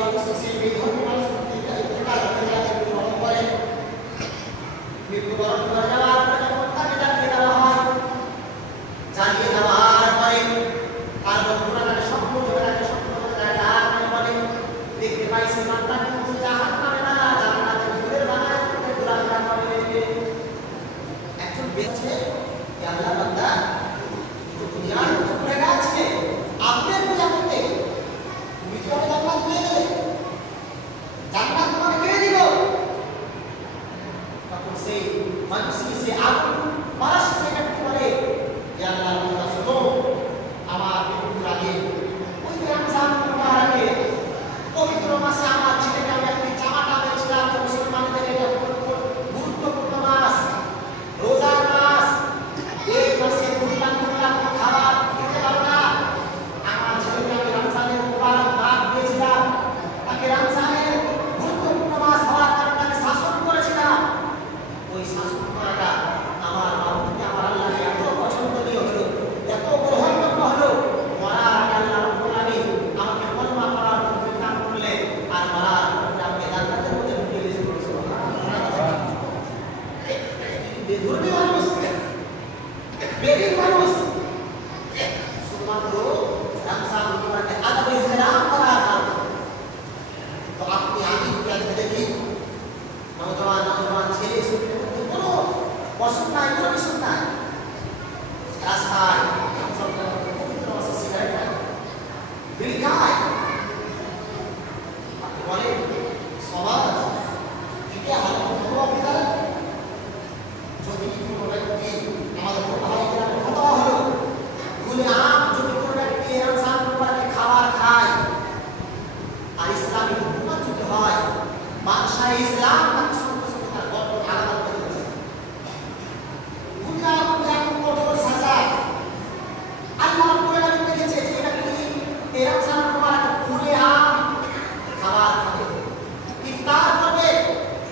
মানুষ সেই বিধর্মী মানুষ গ্রহণ করে মৃত্যুবরণ করে যাওয়ার পরে যখন তাকে জানিয়ে দেওয়া হয়, জানিয়ে দেওয়ার পরে আর ঘটনাটাকে স্বপ্ন বলে দেখতে পাই সে মাত্রা কিন্তু জাহান নামে না, জান্নাতের ফুলের বাগানে ঘোরাফেরা করে। একজন ব্যক্তি আল্লাহ বান্দা দুনিয়ার উপরে আছে আপনার পূজা করতে তুমি কি আমাকে জান্নাত দিয়ে দেবে, জান্নাত তোমাকে কে দিল? তখন সেই মানুষকে সে আগুন মানুষ সেটা বলে যে আল্লাহ বান্দা শোনো, আমার মৃত্যুর আগে ওই রমজান মুবারকে পবিত্র মাসে আমার ছেলেকে আমি একটি জামাটা পেয়েছিলাম, মুসলমানদের এটা গুরুত্বপূর্ণ মাস, রোজার মাস, এই মাসে দুর্দান্ত খাবার খেতে পারো না। আমার ছেলেকে আমি রমজানের মুবারক ভাগ দিয়েছিলাম, তাকে রমজানের গুরুত্বপূর্ণ মাস হওয়ার কারণে তাকে শাসন করেছিলাম। ওই শাসন করাটা আমার বাবুকে আমার আল্লাহকে এত পছন্দনীয় হলো, এত গ্রহণযোগ্য হলো, মরার আগে আল্লাহ রাব্বুল আলামিন আমাকে কলমা পড়ার তৌফিক দান করলেন আর মরার পরে আমাকে জান্নাতের মধ্যে ঢুকিয়ে দিয়েছেন। সুবহানাল্লাহ। বেধর্মী মানুষ, বেদিন মানুষ শুধুমাত্র রমজান মুবারকে আদব ইহতিরাম করার কারণে। তো আপনি আমি দেখি নওজোয়ান ছেলে শুনতে কোনো পছন্দ নাই, কোনো কিছু নাই, রাস্তায় পবিত্র মাসে সিগারেট খায়, বিড়ি খায়। আপনি বলেন সমাজ থেকে হালকা আপনি জানেন? যদি কোনো ব্যক্তি আমাদের ভাইয়েরা ফতোয়া হলো খুলে আম যদি কোনো ব্যক্তি রমজান মুবারকে খাবার খায় আর ইসলামী হুকুমত যদি হয়, বাদশাহ ইসলাম তাকে সঙ্গে সঙ্গে তার গর্ব আলাদা করে দিয়েছে। দুনিয়ার মধ্যে এমন কঠোর সাজা আল্লাহ রাব্বুল আলামিন দেখেছে যে ব্যক্তি রমজান মুবারকে খুলে আম খাবার খাবে, ইফতার করবে,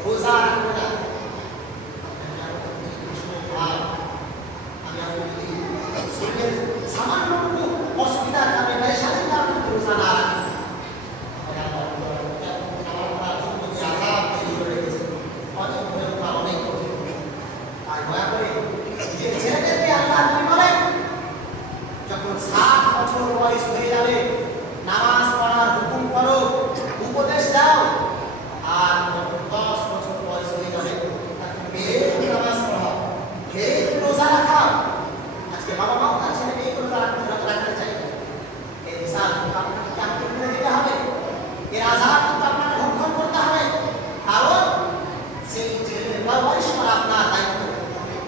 রোজা রাখবে না। আমি আপনাকে শরীরের সামান্যটুকু অসুবিধার কারণে পেরেশানির কারণে রোজা না রাখি, যখন 7 বছর বয়স হয়ে যাবে নামাজ পড়ার হুকুম করো, উপদেশ দাও, আর যখন 10 বছর বয়স হয়ে যাবে তাকে বেশি নামাজ পড়াও, বেশি রোজা রাখাও। আজকে বাবা মাও তার ছেলেকে এই রোজা রাখতে চাই, এই বিশাল আপনাকে চাকরি করে দিতে হবে, এর আজাদ কিন্তু আপনাকে ভক্ষণ করতে হবে, কারণ সেই ছেলের পরবরিশ করা আপনার দায়িত্ব,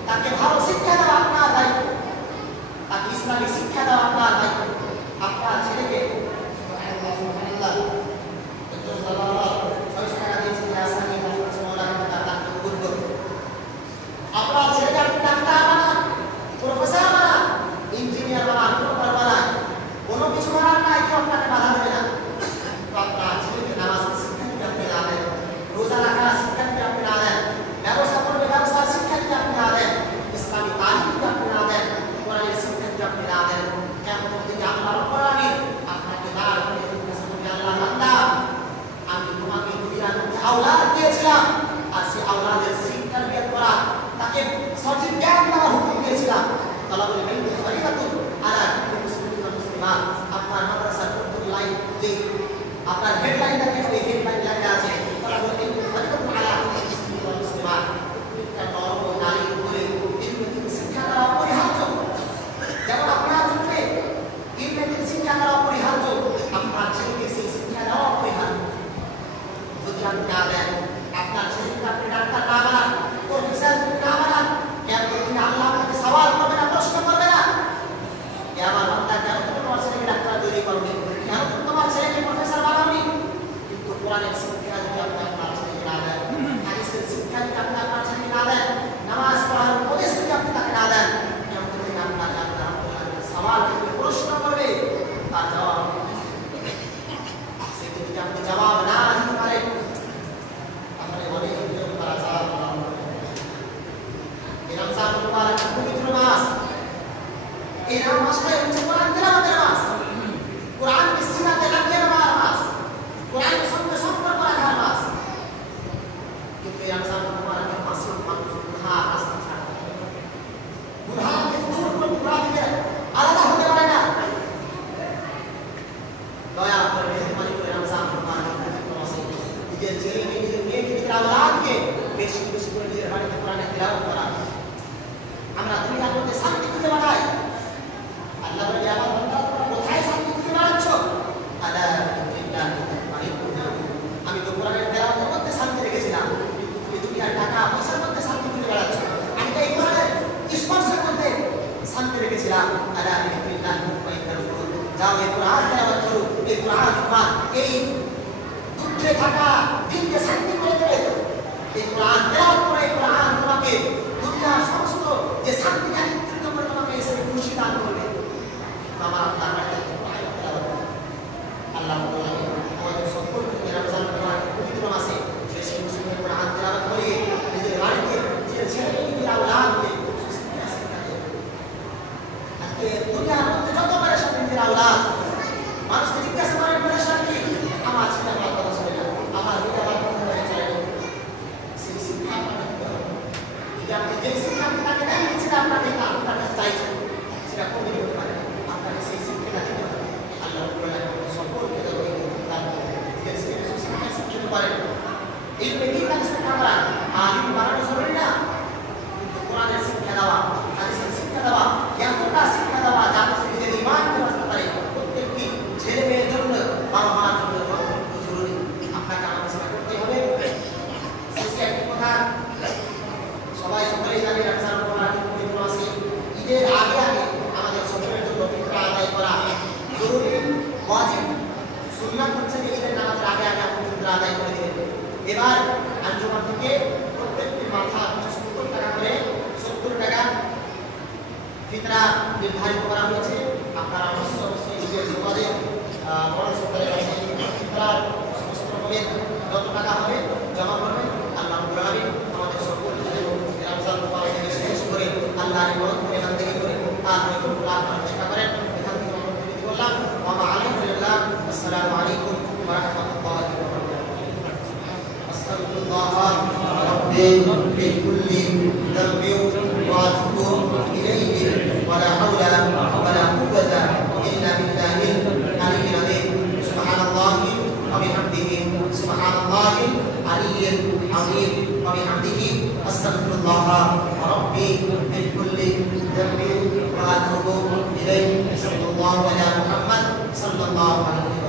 তাকে ভালো শিক্ষা দেওয়া আপনার দায়িত্ব, তাকে ইসলামী শিক্ষা দেওয়া আপনার দায়িত্ব। আপনার ছেলেকে আপনার ছেলেকে আপনি ডাক্তার বানান, প্রফেসর বানান, ইঞ্জিনিয়ার বানান, ডক্টর বানান, কোনো কিছু বানান না, কেউ আপনাকে বাধা দেবে না। তো আপনার ছেলেকে নামাজের শিক্ষা দিতে আপনি না দেন, রোজা রাখার শিক্ষা দিতে আপনি না দেন, ব্যবসা করবে ব্যবসার শিক্ষা দিতে আপনি না দেন, ইসলামী তালিম দিতে আপনি না দেন, কোরআনের শিক্ষা দিতে আপনি না দেন, কেমন দিকে আল্লাহ রাব্বুল আলামিন আপনাকে দাঁড় করিয়ে দিয়েছেন, আল্লাহ বান্দা আমি তোমাকে দুনিয়ার মধ্যে আওলাদ দিয়েছিলাম, আর সেই আওলাদের শিক্ষা বিয়াত করা, তাকে সঠিক জ্ঞান দেওয়ার হুকুম দিয়েছিলাম। তালাবুল ইলমি ফরিদাতুন আলা কুল্লি মুসলিমিন ওয়া মুসলিমাত। আপনার মাদ্রাসার প্রথম লাইন যে আপনার হেডলাইন দেখে ওই হেডলাইন লেখা আছে তালাবুল ইলমি ফরিদাতুন আলা কুল্লি মুসলিমিন ওয়া মুসলিমাত। প্রত্যেকটা নর ও নারীর উপরে ইলমি শিক্ষা দেওয়া অপরিহার্য। যেমন আপনার জন্য ইলমি শিক্ষা দেওয়া অপরিহার্য, আপনার ছেলেকে সেই শিক্ষা দেওয়া অপরিহার্য। যদি আপনি না দেন, আপনার ছেলেকে আপনি ডাক্তার না বানান, প্রফেসর না বানান, কেমন দিন আল্লাহ আপনাকে সওয়াল করবে না, প্রশ্ন করবে না, আমার বান্দা কেন তুমি তোমার ছেলেকে ডাক্তার তৈরি করবে, কেন তুমি তোমার ছেলেকে প্রফেসর বানাবি? কিন্তু কোরআনের শিক্ষা যদি আপনি আপনার ছেলেকে না দেন, হাদিসের শিক্ষা যদি আপনি আপনার ছেলেকে না দেন, নামাজ পড়ার উপদেশ যদি আপনি তাকে না দেন, কেমন দিন আপনাকে আল্লাহ সওয়াল করবে, প্রশ্ন করবে, তার জবাব সে যদি আপনি জবাব না দিতে পারেন তাহলে অনেক তারা জবাব রমজান মুবারক পবিত্র মাস, এই মাসটাই হচ্ছে কোরআন তেলাওয়াতের মাস, কোরআন কে সিনাতে লাগিয়ে নেওয়ার মাস, কোরআন নিজের ছেলেকে, নিজের মেয়েকে, নিজের আওলাদকে বেশি বেশি করে নিজের বাড়িতে কোরআনের তিলাওয়াত করা। আমরা দুনিয়ার মধ্যে শান্তি খুঁজে বেড়াই। আল্লাহ বলে, আমার বান্দা তোমরা কোথায় শান্তি খুঁজে বেড়াচ্ছ? আলা বিল্লাহি তাওয়াক্কালতু। আমি তো কোরআনের তিলাওয়াতের মধ্যে শান্তি রেখেছিলাম, কিন্তু তুমি দুনিয়ার টাকা পয়সার মধ্যে শান্তি খুঁজে বেড়াচ্ছ। আমি তো এই কোরআনের স্পর্শের মধ্যে শান্তি রেখেছিলাম। আলা বিল্লাহি তাওয়াক্কালতু। যাও এই কোরআন তিলাওয়াত করো, এই কোরআন তোমার এই দুঃখে থাকা দিনকে শান্তি করে দেবে। এই কোরআন তেলাওয়াত করো, এই কোরআন তোমাকে দুনিয়ার সমস্ত যে শান্তি নিয়ন্ত্রিত করে তোমাকে এসে খুশি দান করবে। আমার আল্লাহ আল্লাহ আমাদের সকলকে রমজান পবিত্র মাসে সেই মুসলিমের কোরআন তেলাওয়াত করে নিজের বাড়িতে, নিজের ছেলে, নিজের আওলাদকে আজকে দুনিয়ার মধ্যে যত পরেশান নিজের আওলাদ, মানুষকে জিজ্ঞাসা করেন পরেশান কি? আমার ছেলে আমার কথা শোনে না, আমার মেয়ে আমার কথা চলে না। সেই শিক্ষা আপনাকে দিতে হবে। যদি আপনি যে শিক্ষা আপনাকে দেন, সেটা আপনাকে আপনার কাছে চাইছেন, সেটা কোনদিন হতে পারে। আপনাকে সেই শিক্ষাটা দিতে হবে। আল্লাহ সকলকে শিক্ষিত করেন। এই ব্যক্তির কাছে শিক্ষা করা আলিম বানানো জরুরি না, কিন্তু কোরআনের শিক্ষা দেওয়া, হাদিসের শিক্ষা দেওয়া, এতটা শিক্ষা দেওয়া যাতে সে নিজের ঈমানকে বাঁচাতে পারে। প্রত্যেকটি ছেলে মেয়ের জন্য, বাবা মার জন্য জরুরি। আপনাকে আমাকে সেটা করতে হবে। শেষে একটি কথা, সবাই সকলেই জানি রমজান পবিত্র মাসে ঈদের আগে আগে আমাদের সকলের জন্য ফিতরা আদায় করা জরুরি, ওয়াজিব। সুন্নাত হচ্ছে যে ঈদের নামাজের আগে আগে আপনি ফিতরা আদায় করে দিবেন। এবার আঞ্জুমান থেকে প্রত্যেকটি মাথা 70 টাকা করে 70 টাকা ফিতরা নির্ধারিত করা হয়েছে। আপনারা অবশ্যই নিজের যোগাযোগ বড় সরকারের কাছে ফিতরার সমস্ত রকমের যত টাকা হবে জমা করবেন। আল্লাহ রাব্বুল আলামিন আমাদের সকলকে রমজান মুবারক শেষ করে আল্লাহর ইবাদত করে এখান থেকে করে তার নৈকট্য লাভ করার চেষ্টা করেন। এখান থেকে আমরা বললাম ওয়া মা আলাইকুম। আসসালামু আলাইকুম ওয়া রাহমাতুল্লাহি ওয়া বারাকাতুহু। আস্তাগফিরুল্লাহ রাব্বি মিন কুল্লি যামবিন ওয়া আতুবু ইলাইহি ওয়া লা হাওলা ওয়া লা কুওয়াতা ইল্লা বিল্লাহিল আলিয়্যিল আযীম। সুবহানাল্লাহি ওয়া বিহামদিহি সুবহানাল্লাহিল আলিয়্যিল আযীম ওয়া বিহামদিহি আস্তাগফিরুল্লাহ রাব্বি মিন কুল্লি যামবিন ওয়া আতুবু ইলাইহি। সাল্লাল্লাহু আলা মুহাম্মদ সাল্লাল্লাহু আলাইহি